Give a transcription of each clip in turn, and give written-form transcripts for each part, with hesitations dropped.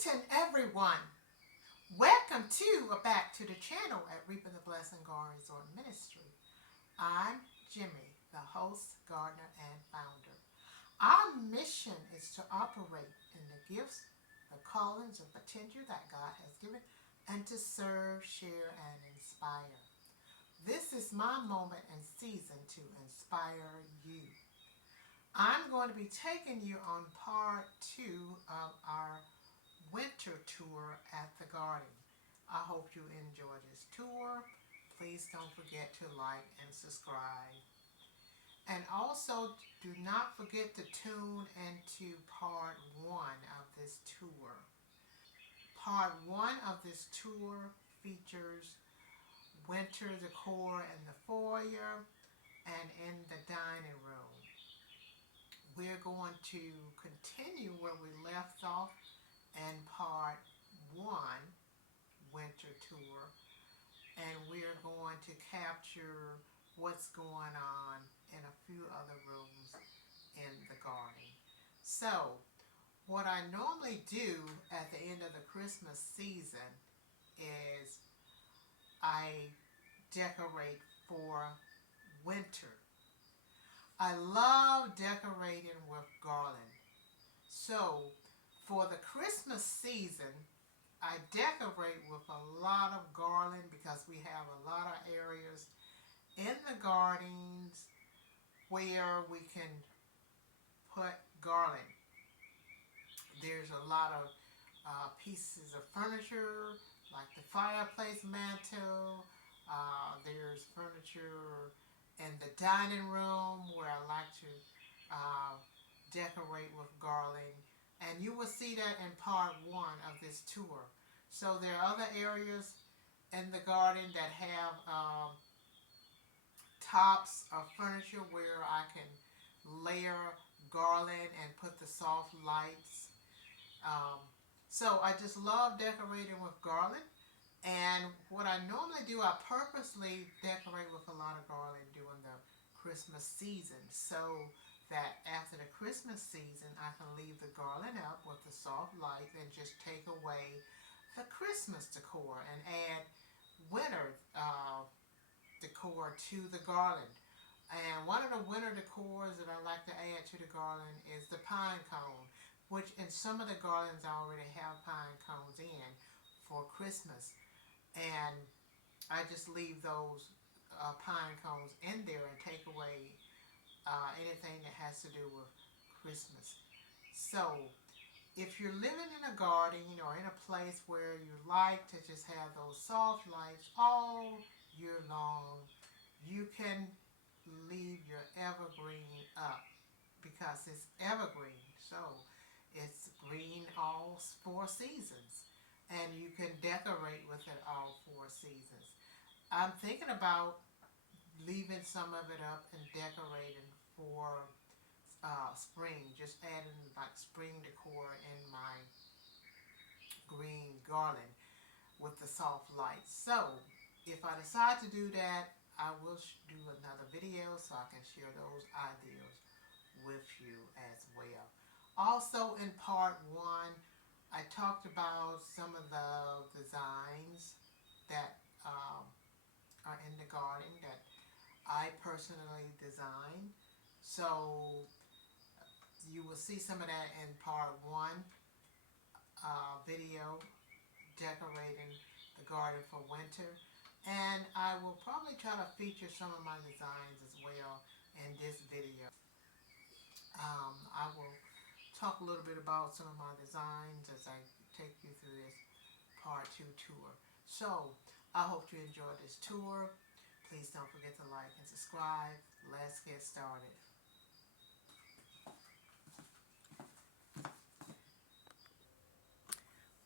Greeting everyone. Welcome back to the channel at Reaping the Blessing Garden Resort Ministry. I'm Jimmy, the host, gardener, and founder. Our mission is to operate in the gifts, the callings, and potential that God has given, and to serve, share, and inspire. This is my moment and season to inspire you. I'm going to be taking you on part 2 of our winter tour at the garden. I hope you enjoy this tour. Please don't forget to like and subscribe. And also do not forget to tune into part 1 of this tour. Part 1 of this tour features winter decor in the foyer and in the dining room. We're going to continue where we left off in part 1 winter tour, and we're going to capture what's going on in a few other rooms in the garden. So what I normally do at the end of the Christmas season is I decorate for winter. I love decorating with garland. So for the Christmas season, I decorate with a lot of garland because we have a lot of areas in the gardens where we can put garland. There's a lot of pieces of furniture like the fireplace mantle. There's furniture in the dining room where I like to uh, decorate with garland, and you will see that in part 1 of this tour. So there are other areas in the garden that have tops of furniture where I can layer garland and put the soft lights. Um, so I just love decorating with garland. And what I normally do, I purposely decorate with a lot of garland during the Christmas season so that after the Christmas season I can leave the garland up with the soft light and just take away the Christmas decor and add winter decor to the garland. And one of the winter decors that I like to add to the garland is the pine cone, which in some of the garlands I already have pine cones in for Christmas. And I just leave those pine cones in there and take away anything that has to do with Christmas. So if you're living in a garden or in a place where you like to just have those soft lights all year long, you can leave your evergreen up because it's evergreen. So it's green all 4 seasons, and you can decorate with it all 4 seasons. I'm thinking about leaving some of it up and decorating for spring, just adding like spring decor in my green garland with the soft lights. So if I decide to do that, I will do another video so I can share those ideas with you as well. Also in part 1, I talked about some of the designs that are in the garden that I personally designed. So you will see some of that in part 1 video, decorating the garden for winter. And I will probably try to feature some of my designs as well in this video. I will talk a little bit about some of my designs as I take you through this part 2 tour. So I hope you enjoyed this tour. Please don't forget to like and subscribe. Let's get started.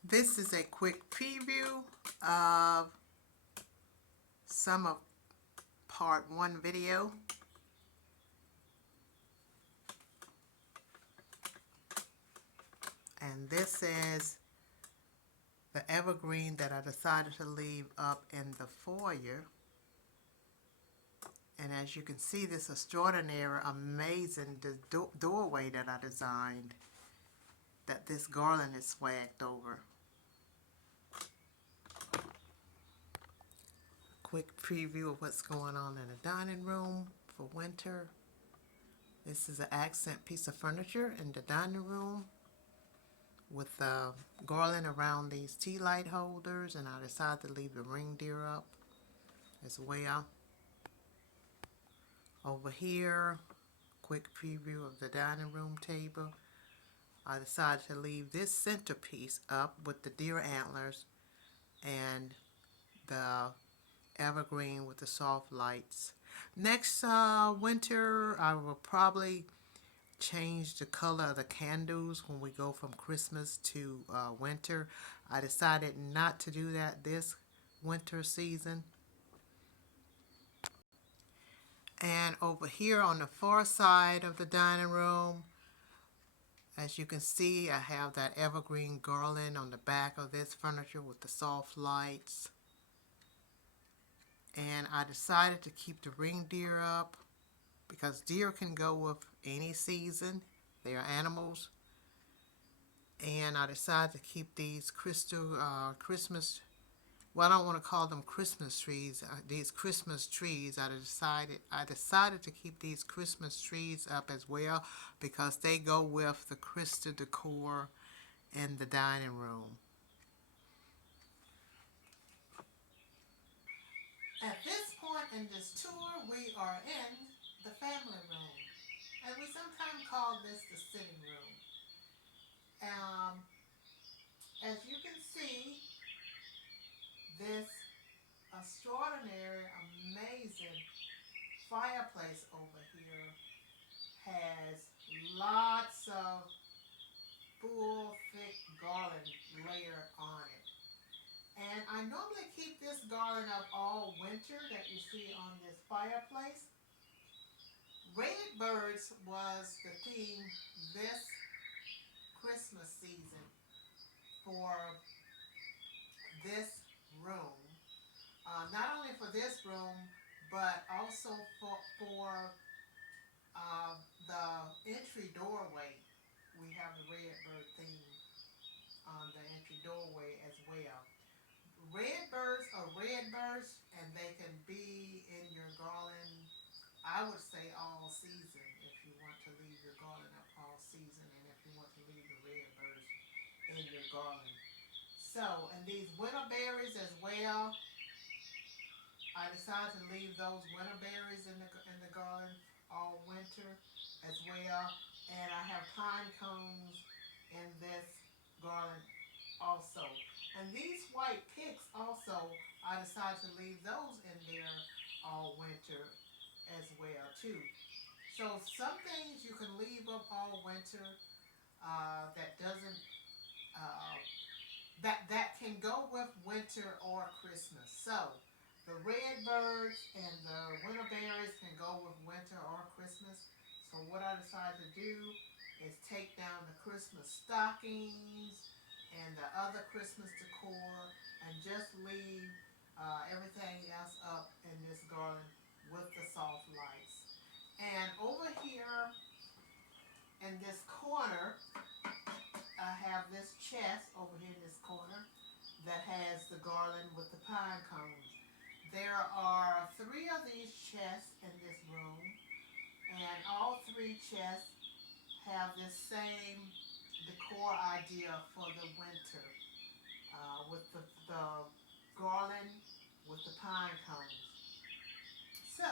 This is a quick preview of some of part 1 video. And this is the evergreen that I decided to leave up in the foyer. And as you can see, this extraordinary, amazing doorway that I designed. that this garland is swagged over. Quick preview of what's going on in the dining room for winter. This is an accent piece of furniture in the dining room with garland around these tea light holders, and I decided to leave the reindeer up as well. Over here, quick preview of the dining room table. I decided to leave this centerpiece up with the deer antlers and the evergreen with the soft lights. Next winter, I will probably change the color of the candles when we go from Christmas to winter. I decided not to do that this winter season. And over here on the far side of the dining room, as you can see, I have that evergreen garland on the back of this furniture with the soft lights. And I decided to keep the reindeer up because deer can go with any season. They are animals. And I decided to keep these crystal Christmas, well, I don't want to call them Christmas trees. These Christmas trees, I decided to keep these Christmas trees up as well because they go with the crystal decor in the dining room. At this point in this tour, we are in the family room, and we sometimes call this the sitting room. As you can see, this extraordinary, amazing fireplace over here has lots of full, thick garland layered on it. And I normally keep this garland up all winter that you see on this fireplace. Red birds was the theme this Christmas season for this room. Not only for this room, but also for the entry doorway. We have the red bird theme on the entry doorway as well. Red birds are red birds, and they can be in your garland, I would say all season, if you want to leave your garland up all season, and if you want to leave the red birds in your garland. So, and these winter berries as well, I decided to leave those winter berries in the garden all winter as well. And I have pine cones in this garland also. And these white picks also, I decided to leave those in there all winter as well too. So some things you can leave up all winter that doesn't uh, that can go with winter or Christmas. So the red birds and the winter berries can go with winter or Christmas. So what I decided to do is take down the Christmas stockings and the other Christmas decor and just leave everything else up in this garden with the soft lights. And over here in this corner, I have this chest over here in this corner that has the garland with the pine cones. There are 3 of these chests in this room, and all 3 chests have this same decor idea for the winter with the garland with the pine cones. So,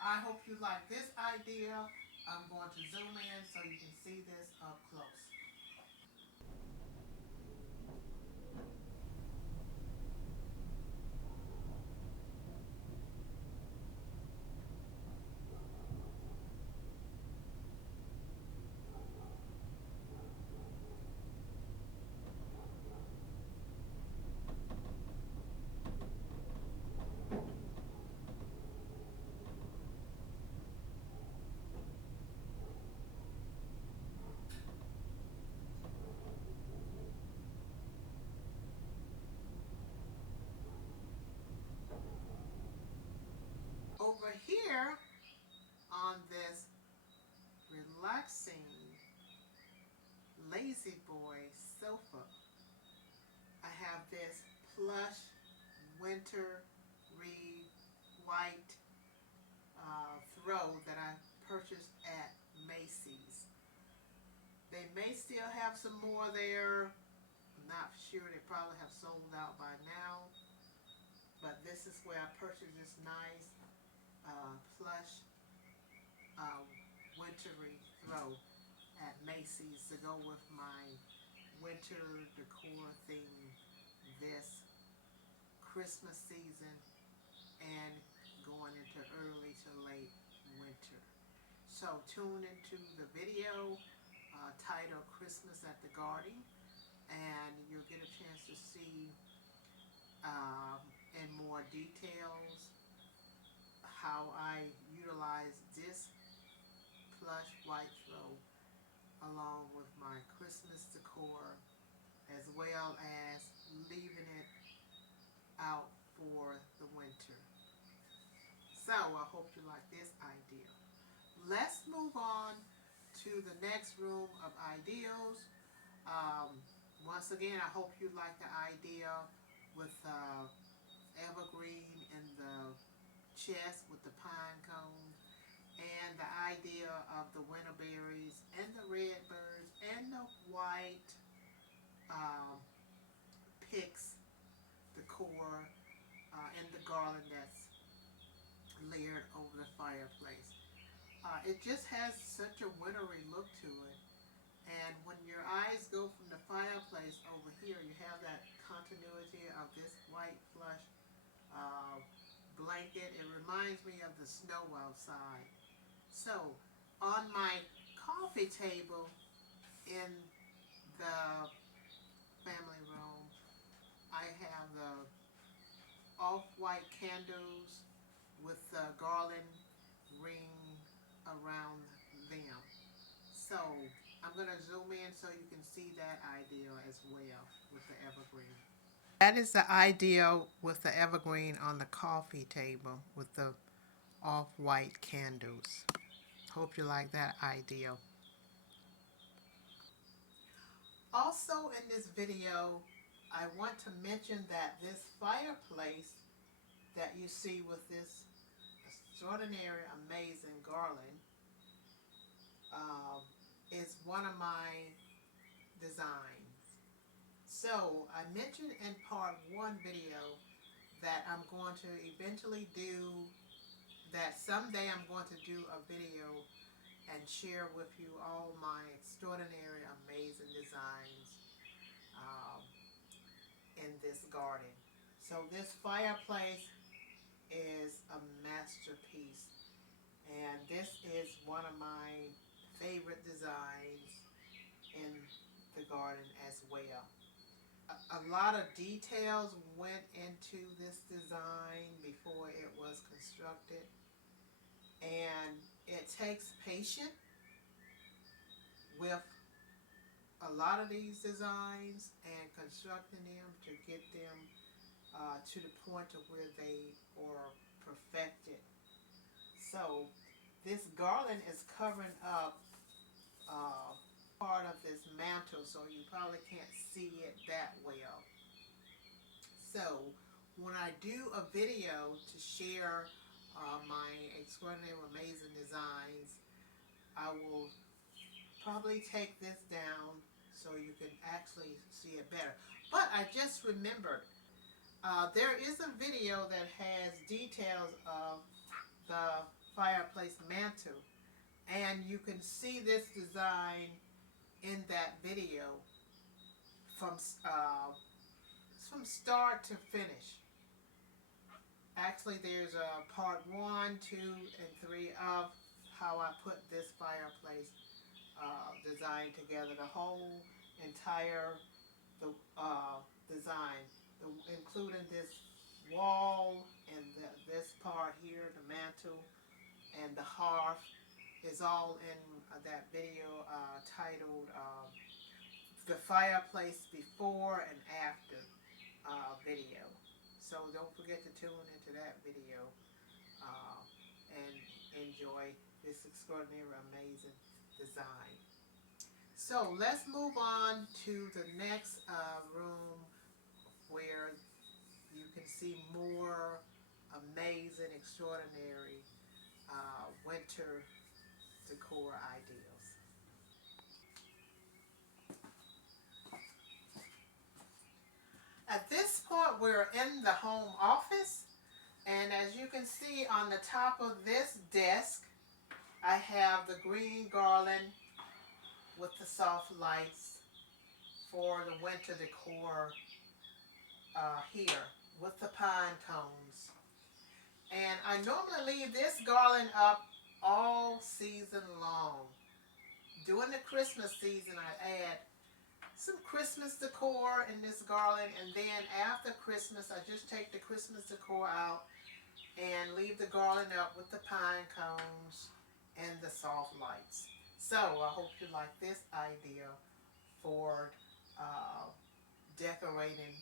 I hope you like this idea. I'm going to zoom in so you can see this up close. Over here on this relaxing, lazy Fancy Boy sofa. I have this plush winter reed white throw that I purchased at Macy's. They may still have some more there. I'm not sure, they probably have sold out by now. But this is where I purchased this nice plush uh, wintry throw at Macy's to go with my winter decor theme this Christmas season and going into early to late winter. So tune into the video titled Christmas at the Garden, and you'll get a chance to see in more details how I utilize this plush white throw along with my Christmas decor, as well as leaving it out for the winter. So I hope you like this idea. Let's move on to the next room of ideas. Once again, I hope you like the idea with evergreen in the chest with the pine cone, and the idea of the winter berries and the red birds and the white picks decor and the garland that's layered over the fireplace. It just has such a wintry look to it. And when your eyes go from the fireplace over here, you have that continuity of this white plush blanket. It reminds me of the snow outside. So on my coffee table in the family room, I have the off-white candles with the garland ring around them. So I'm going to zoom in so you can see that idea as well with the evergreen. That is the idea with the evergreen on the coffee table with the off-white candles. Hope you like that idea. Also in this video, I want to mention that this fireplace that you see with this extraordinary, amazing garland is one of my designs. So I mentioned in part one video that I'm going to eventually do that someday. I'm going to do a video and share with you all my extraordinary, amazing designs in this garden. So this fireplace is a masterpiece, and this is one of my favorite designs in the garden as well. A lot of details went into this design before it was constructed, and it takes patience with a lot of these designs and constructing them to get them to the point of where they are perfected. So this garland is covering up part of this mantle, so you probably can't see it that well. So when I do a video to share my extraordinary, amazing designs, I will probably take this down so you can actually see it better. But I just remembered, there is a video that has details of the fireplace mantle, and you can see this design in that video from start to finish. Actually, there's a part 1, 2, and 3 of how I put this fireplace design together. The whole entire design, including this wall and this part here, the mantle and the hearth, is all in that video titled The Fireplace Before and After video. So don't forget to tune into that video and enjoy this extraordinary, amazing design. So let's move on to the next room where you can see more amazing, extraordinary winter decor ideas. At this point, we're in the home office, and as you can see on the top of this desk, I have the green garland with the soft lights for the winter decor here with the pine cones. And I normally leave this garland up all season long. During the Christmas season, I add some Christmas decor in this garland, and then after Christmas, I just take the Christmas decor out and leave the garland up with the pine cones and the soft lights. So I hope you like this idea for uh, decorating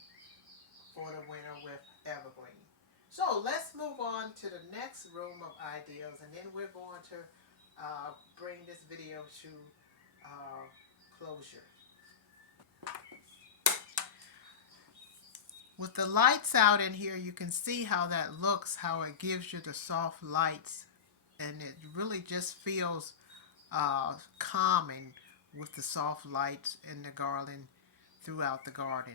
for the winter with evergreen. So let's move on to the next room of ideas, and then we're going to bring this video to uh, closure. With the lights out in here, you can see how that looks, how it gives you the soft lights, and it really just feels calming with the soft lights and the garland throughout the garden.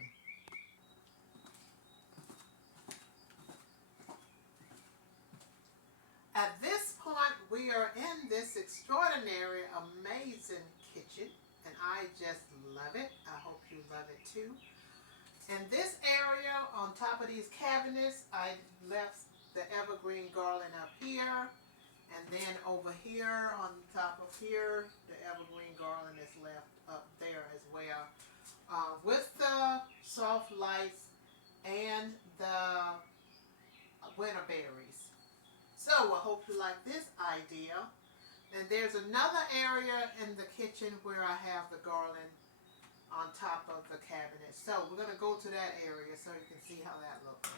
At this point, we are in this extraordinary, amazing kitchen, and I just love it. I hope you love it too. In this area, on top of these cabinets, I left the evergreen garland up here, and then over here, on top of here, the evergreen garland is left up there as well. With the soft lights and the winter berries. So I hope you like this idea. And there's another area in the kitchen where I have the garland on top of the cabinet. So we're going to go to that area so you can see how that looks.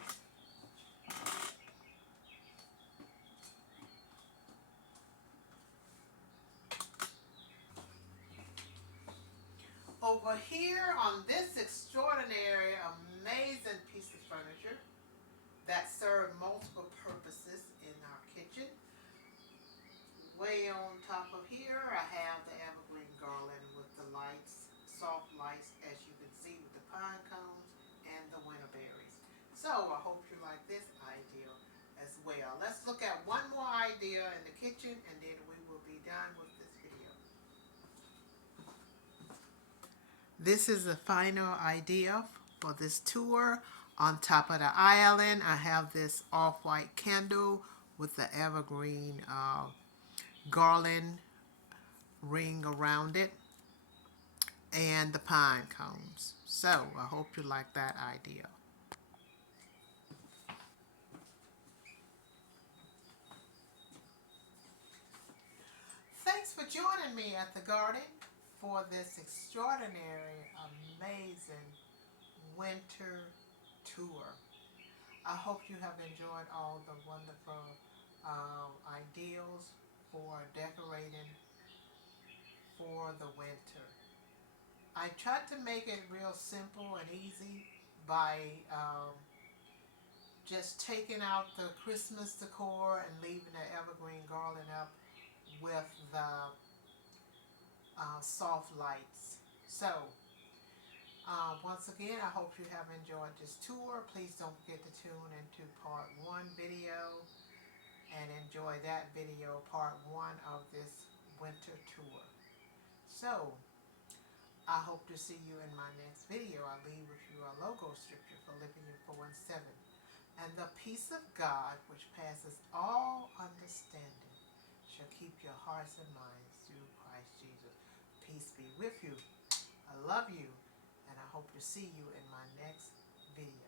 Over here on this extraordinary, amazing piece of furniture that serves multiple purposes in our kitchen, way on top of here, I have the evergreen garland with the lights, soft lights, as you can see, with the pine cones and the winter berries. So I hope you like this idea as well. Let's look at one more idea in the kitchen, and then we will be done with this video. This is the final idea for this tour. On top of the island, I have this off-white candle with the evergreen garland ring around it and the pine cones. So I hope you like that idea. Thanks for joining me at the garden for this extraordinary, amazing winter tour. I hope you have enjoyed all the wonderful ideals for decorating for the winter. I tried to make it real simple and easy by just taking out the Christmas decor and leaving the evergreen garland up with the soft lights. So once again, I hope you have enjoyed this tour. Please don't forget to tune into part 1 video and enjoy that video, part 1 of this winter tour. So I hope to see you in my next video. I leave with you a logo scripture, Philippians 4:7. And the peace of God, which passes all understanding, shall keep your hearts and minds through Christ Jesus. Peace be with you. I love you, and I hope to see you in my next video.